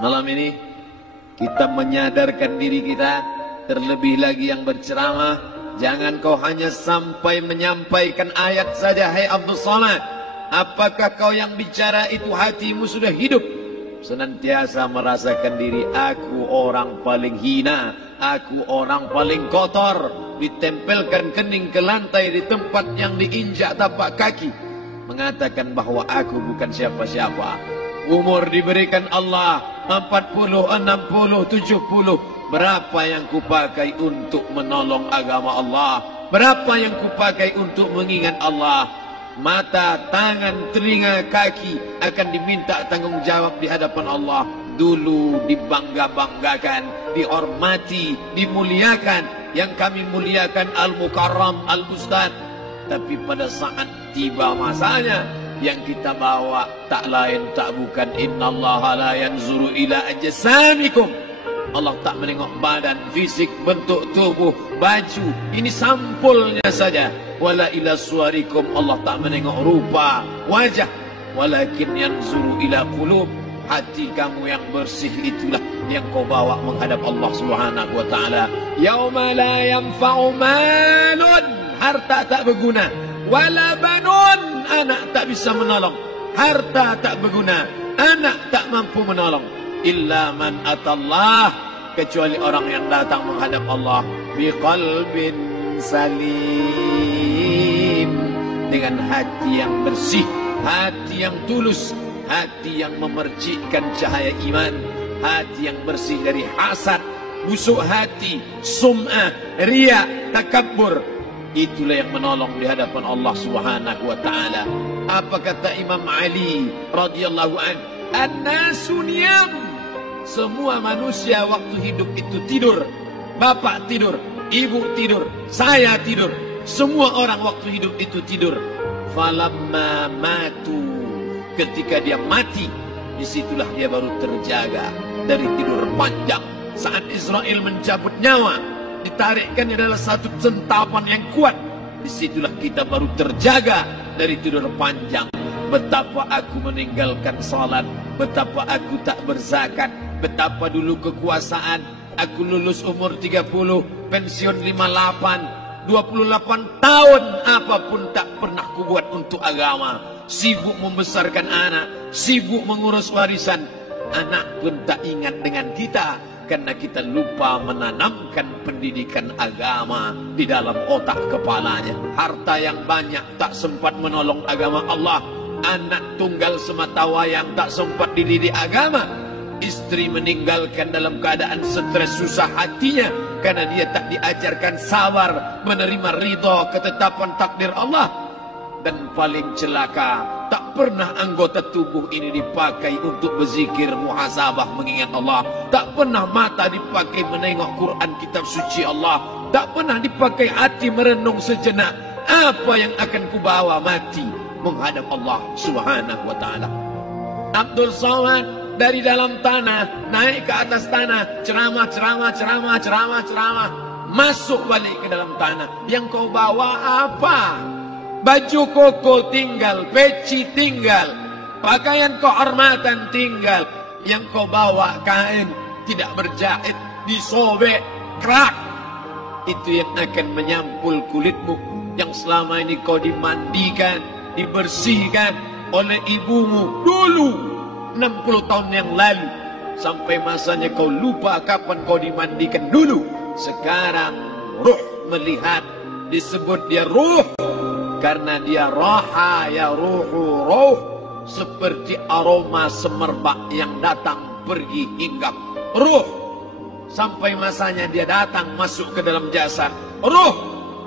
Malam ini kita menyadarkan diri kita, terlebih lagi yang berceramah, jangan kau hanya sampai menyampaikan ayat saja. Hai Abdul Somad, apakah kau yang bicara itu hatimu sudah hidup? Senantiasa merasakan diri, aku orang paling hina, aku orang paling kotor, ditempelkan kening ke lantai di tempat yang diinjak tapak kaki, mengatakan bahwa aku bukan siapa-siapa. Umur diberikan Allah 40, 60, 70. Berapa yang kupakai untuk menolong agama Allah? Berapa yang kupakai untuk mengingat Allah? Mata, tangan, telinga, kaki akan diminta tanggung jawab di hadapan Allah. Dulu dibangga-banggakan, dihormati, dimuliakan. Yang kami muliakan Al-Mukarram, Al-Ustaz. Tapi pada saat tiba masanya, yang kita bawa tak lain tak bukan innallaha la yanzuru ila ajsamikum. Allah tak menengok badan, fisik, bentuk tubuh, baju. Ini sampulnya saja. Wala ila suwarikum, Allah tak menengok rupa, wajah. Walakin yanzuru ila qulub. Hati kamu yang bersih itulah yang kau bawa menghadap Allah Subhanahu wa taala. Yauma la yanfa'u malun, harta tak berguna. Wala banun, anak tak bisa menolong. Harta tak berguna, anak tak mampu menolong. Illa man atallah, kecuali orang yang datang menghadap Allah biqalbin salim, dengan hati yang bersih, hati yang tulus, hati yang memercikkan cahaya iman, hati yang bersih dari hasad, busuk hati, sum'ah, riya, takabbur. Itulah yang menolong di hadapan Allah Subhanahu wa taala. Apa kata Imam Ali radhiyallahu an? An-nasu niyam. Semua manusia waktu hidup itu tidur. Bapak tidur, ibu tidur, saya tidur. Semua orang waktu hidup itu tidur. Falamma matu, ketika dia mati, disitulah dia baru terjaga dari tidur panjang. Saat Israel mencabut nyawa, ditarikkan adalah satu centapan yang kuat. Disitulah kita baru terjaga dari tidur panjang. Betapa aku meninggalkan salat, betapa aku tak berzakat, betapa dulu kekuasaan. Aku lulus umur 30, pensiun 58, 28 tahun apapun tak pernah kubuat untuk agama. Sibuk membesarkan anak, sibuk mengurus warisan. Anak pun tak ingat dengan kita, karena kita lupa menanamkan pendidikan agama di dalam otak kepalanya. Harta yang banyak tak sempat menolong agama Allah. Anak tunggal semata wayang tak sempat dididik agama. Istri meninggalkan dalam keadaan stres susah hatinya, karena dia tak diajarkan sabar menerima ridha ketetapan takdir Allah. Dan paling celaka, tak pernah anggota tubuh ini dipakai untuk berzikir, muhasabah, mengingat Allah. Tak pernah mata dipakai menengok Quran, kitab suci Allah. Tak pernah dipakai hati merenung sejenak. Apa yang akan kubawa mati menghadap Allah Subhanahu wa taala? Abdul Somad dari dalam tanah naik ke atas tanah, ceramah, masuk balik ke dalam tanah. Yang kau bawa apa? Baju koko tinggal, peci tinggal, pakaian kehormatan tinggal. Yang kau bawa kain tidak berjahit, disobek, kerak. Itu yang akan menyampul kulitmu, yang selama ini kau dimandikan, dibersihkan oleh ibumu dulu 60 tahun yang lalu. Sampai masanya kau lupa kapan kau dimandikan dulu. Sekarang ruh melihat, disebut dia ruh, karena dia raha ya ruhu ruh, seperti aroma semerbak yang datang pergi hinggap. Ruh sampai masanya dia datang masuk ke dalam jasad. Ruh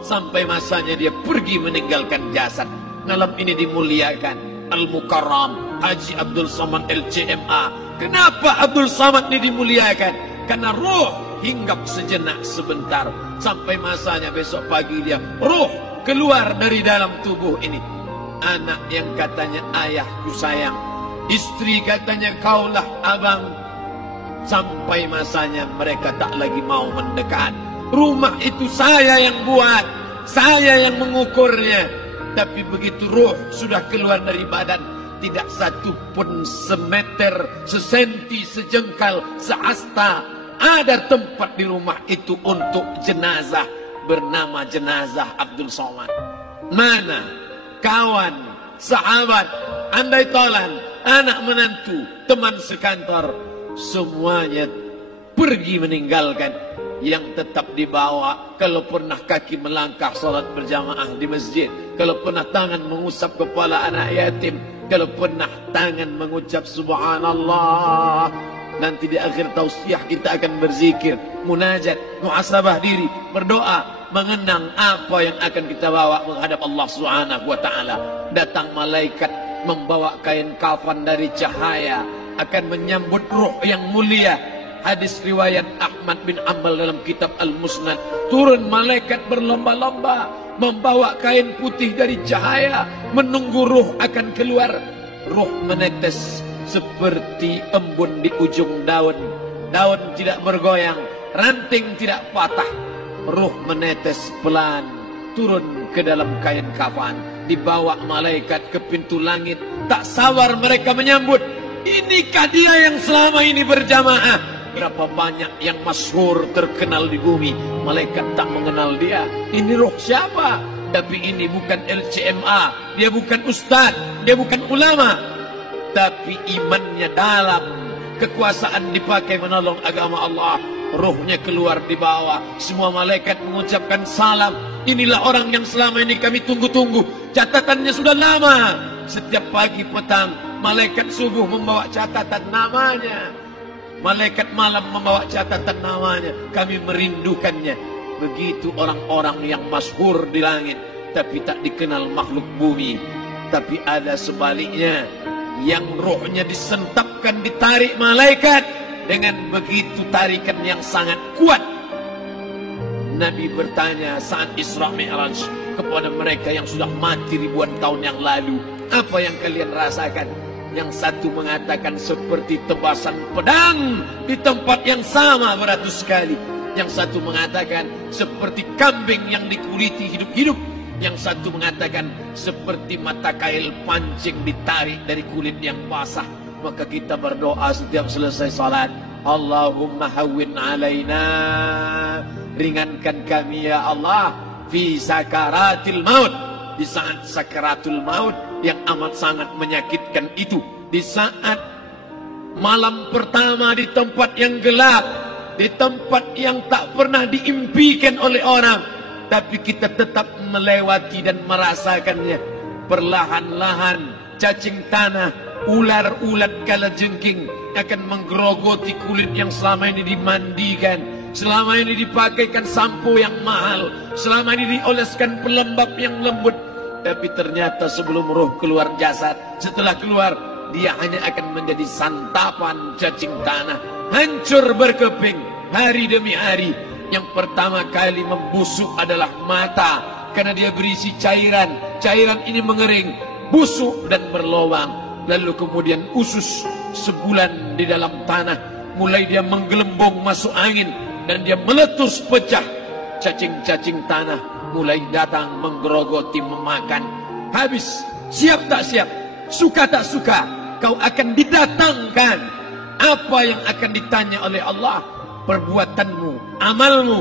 sampai masanya dia pergi meninggalkan jasad. Malam ini dimuliakan Al-Mukarram Haji Abdul Somad LCMA. Kenapa Abdul Somad ini dimuliakan? Karena ruh hinggap sejenak sebentar, sampai masanya besok pagi dia ruh keluar dari dalam tubuh ini. Anak yang katanya ayahku sayang, istri katanya kaulah abang, sampai masanya mereka tak lagi mau mendekat. Rumah itu saya yang buat, saya yang mengukurnya. Tapi begitu ruh sudah keluar dari badan, tidak satu pun semeter, sesenti, sejengkal, sehasta ada tempat di rumah itu untuk jenazah bernama jenazah Abdul Somad. Mana kawan, sahabat, andai tolan, anak menantu, teman sekantor, semuanya pergi meninggalkan. Yang tetap dibawa, kalau pernah kaki melangkah salat berjamaah di masjid, kalau pernah tangan mengusap kepala anak yatim, kalau pernah tangan mengucap subhanallah. Nanti di akhir tausiah kita akan berzikir, munajat, muhasabah diri, berdoa, mengenang apa yang akan kita bawa menghadap Allah Subhanahu wa taala. Datang malaikat membawa kain kafan dari cahaya, akan menyambut ruh yang mulia. Hadis riwayat Ahmad bin Ambal dalam kitab Al-Musnad, turun malaikat berlomba-lomba membawa kain putih dari cahaya, menunggu ruh akan keluar. Ruh menetes seperti embun di ujung daun. Daun tidak bergoyang, ranting tidak patah. Ruh menetes pelan turun ke dalam kain kafan, dibawa malaikat ke pintu langit. Tak sabar mereka menyambut. Inikah dia yang selama ini berjamaah? Berapa banyak yang masyhur terkenal di bumi, malaikat tak mengenal dia. Ini roh siapa? Tapi ini bukan LCMA, dia bukan ustaz, dia bukan ulama, tapi imannya dalam, kekuasaan dipakai menolong agama Allah. Rohnya keluar di bawah, semua malaikat mengucapkan salam. Inilah orang yang selama ini kami tunggu-tunggu, catatannya sudah lama. Setiap pagi petang malaikat subuh membawa catatan namanya, malaikat malam membawa catatan namanya. Kami merindukannya. Begitu orang-orang yang masyhur di langit, tapi tak dikenal makhluk bumi. Tapi ada sebaliknya, yang rohnya disentapkan, ditarik malaikat dengan begitu tarikan yang sangat kuat. Nabi bertanya saat Isra Mi'raj kepada mereka yang sudah mati ribuan tahun yang lalu, apa yang kalian rasakan? Yang satu mengatakan seperti tebasan pedang di tempat yang sama beratus kali. Yang satu mengatakan seperti kambing yang dikuliti hidup-hidup. Yang satu mengatakan seperti mata kail pancing ditarik dari kulit yang basah. Maka kita berdoa setiap selesai salat, Allahumma hawwin alaina, ringankan kami ya Allah, fi sakaratil maut, di saat sakaratul maut yang amat sangat menyakitkan itu, di saat malam pertama di tempat yang gelap, di tempat yang tak pernah diimpikan oleh orang, tapi kita tetap melewati dan merasakannya. Perlahan-lahan cacing tanah, ular-ulat kalajengking akan menggerogoti kulit yang selama ini dimandikan, selama ini dipakaikan sampo yang mahal, selama ini dioleskan pelembab yang lembut. Tapi ternyata sebelum roh keluar jasad, setelah keluar, dia hanya akan menjadi santapan cacing tanah, hancur berkeping hari demi hari. Yang pertama kali membusuk adalah mata, karena dia berisi cairan. Cairan ini mengering, busuk dan berlubang. Lalu kemudian usus sebulan di dalam tanah, mulai dia menggelembung masuk angin dan dia meletus pecah. Cacing-cacing tanah mulai datang menggerogoti, memakan. Habis, siap tak siap, suka tak suka, kau akan didatangkan. Apa yang akan ditanya oleh Allah? Perbuatanmu, amalmu.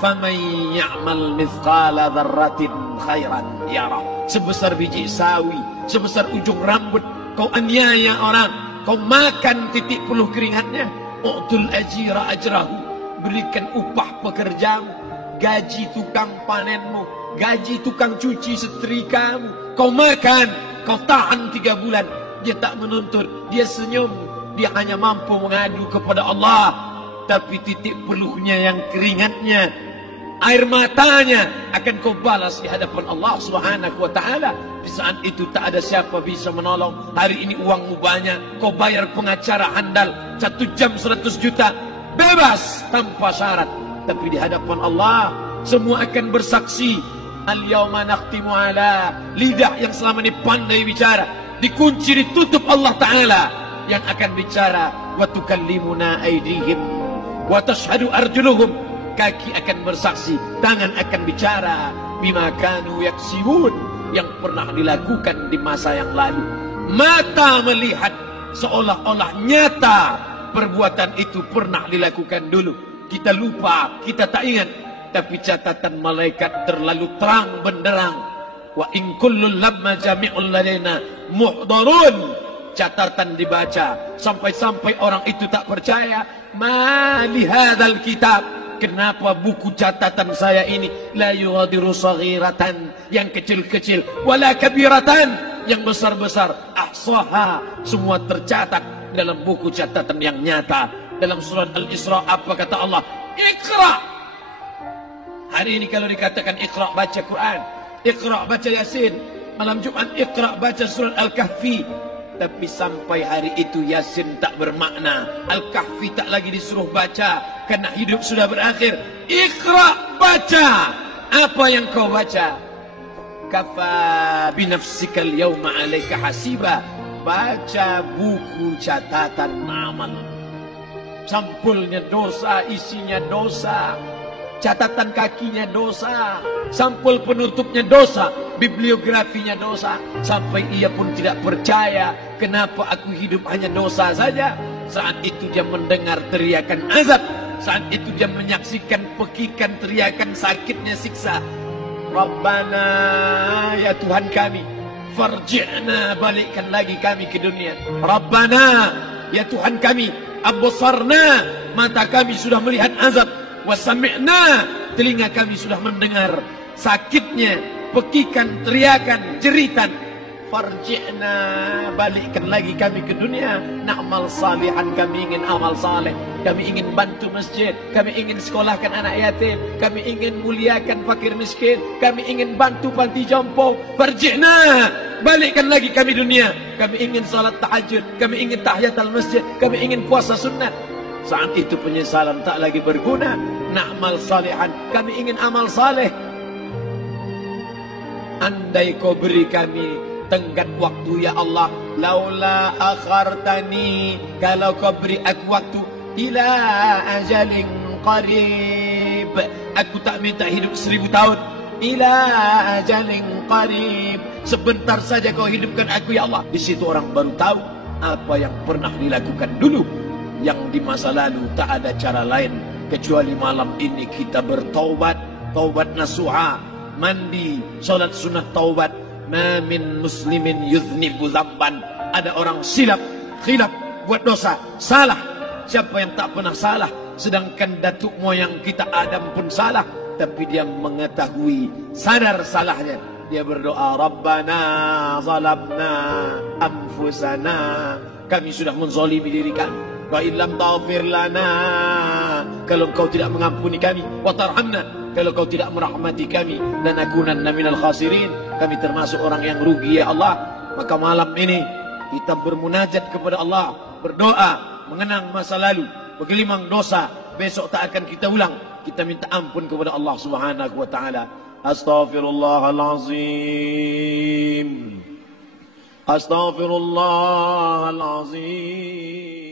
Faman ya'mal mithqala dzarratin khairan yarah. Sebesar biji sawi, sebesar ujung rambut, kau aniaya orang, kau makan titik puluh keringatnya. U'tul ajira ajrahu, berikan upah pekerjamu, gaji tukang panenmu, gaji tukang cuci setrikamu. Kau makan, kau tahan 3 bulan, dia tak menuntut, dia senyum, dia hanya mampu mengadu kepada Allah. Tapi titik peluhnya yang keringatnya, air matanya akan kau balas di hadapan Allah Subhanahu wa taala. Di saat itu tak ada siapa bisa menolong. Hari ini uangmu banyak, kau bayar pengacara handal 1 jam 100 juta, bebas tanpa syarat. Tapi di hadapan Allah semua akan bersaksi. Al-yawma nakhtimu ala, lidah yang selama ini pandai bicara dikunci, ditutup Allah Ta'ala yang akan bicara. Wa tukallimuna aydihim wa tashhadu arjuluhum, kaki akan bersaksi, tangan akan bicara. Bima kanu yaksibun, yang pernah dilakukan di masa yang lalu. Mata melihat seolah-olah nyata perbuatan itu pernah dilakukan dulu. Kita lupa, kita tak ingat. Tapi catatan malaikat terlalu terang benderang. Wa in kullun lamma jami'un ladaina muhdharun. Catatan dibaca sampai-sampai orang itu tak percaya. Ma li hadzal kitab, kenapa buku catatan saya ini la yughadiru saghiratan, yang kecil-kecil, wala kabiratan, yang besar-besar, ahsaha, semua tercatat dalam buku catatan yang nyata. Dalam surat Al-Isra apa kata Allah? Iqra. Hari ini kalau dikatakan Iqra baca Quran, Iqra baca Yasin, malam Jumat Iqra baca surat Al-Kahfi. Tapi sampai hari itu Yasin tak bermakna, Al-Kahfi tak lagi disuruh baca karena hidup sudah berakhir. Iqra, baca. Apa yang kau baca? Kafa binafsikal yawma alaika hasiba. Baca buku catatan amal. Sampulnya dosa, isinya dosa. Catatan kakinya dosa, sampul penutupnya dosa, bibliografinya dosa. Sampai ia pun tidak percaya, kenapa aku hidup hanya dosa saja. Saat itu dia mendengar teriakan azab. Saat itu dia menyaksikan pekikan teriakan sakitnya siksa. Rabbana, ya Tuhan kami, farji'na, balikkan lagi kami ke dunia. Rabbana, ya Tuhan kami, absarna, mata kami sudah melihat azab. Wasami'na, telinga kami sudah mendengar sakitnya, pekikan, teriakan, jeritan. Farji'na, balikkan lagi kami ke dunia. Na'mal salihan, kami ingin amal saleh. Kami ingin bantu masjid, kami ingin sekolahkan anak yatim, kami ingin muliakan fakir miskin, kami ingin bantu panti jompo. Farji'na, balikkan lagi kami dunia. Kami ingin salat tahajud, kami ingin tahiyatul masjid, kami ingin puasa sunnah. Saat itu penyesalan tak lagi berguna. Na'mal salihan, kami ingin amal saleh. Andai kau beri kami tenggat waktu ya Allah, laula akhartani, kalau kau beri aku waktu, ila ajalin qarib, aku tak minta hidup 1000 tahun. Ila ajalin qarib, sebentar saja kau hidupkan aku ya Allah. Di situ orang baru tahu apa yang pernah dilakukan dulu, yang di masa lalu. Tak ada cara lain kecuali malam ini kita bertaubat, taubat nasuha, mandi, solat sunat taubat. Ma min muslimin yuznibu dzamban, ada orang silap, khilaf, buat dosa, salah. Siapa yang tak pernah salah? Sedangkan datuk moyang kita Adam pun salah, tapi dia mengetahui, sadar salahnya. Dia berdoa, Rabbana zalamna anfusana, kami sudah menzalimi diri kami. Wa illam taghfir lana, kalau kau tidak mengampuni kami, wa tarhamna, kalau kau tidak merahmati kami, lanakunanna minal khasirin, kami termasuk orang yang rugi ya Allah. Maka malam ini kita bermunajat kepada Allah, berdoa, mengenang masa lalu, bergelimang dosa, besok tak akan kita ulang. Kita minta ampun kepada Allah Subhanahu wa taala. Astaghfirullahalazim. Astaghfirullahalazim.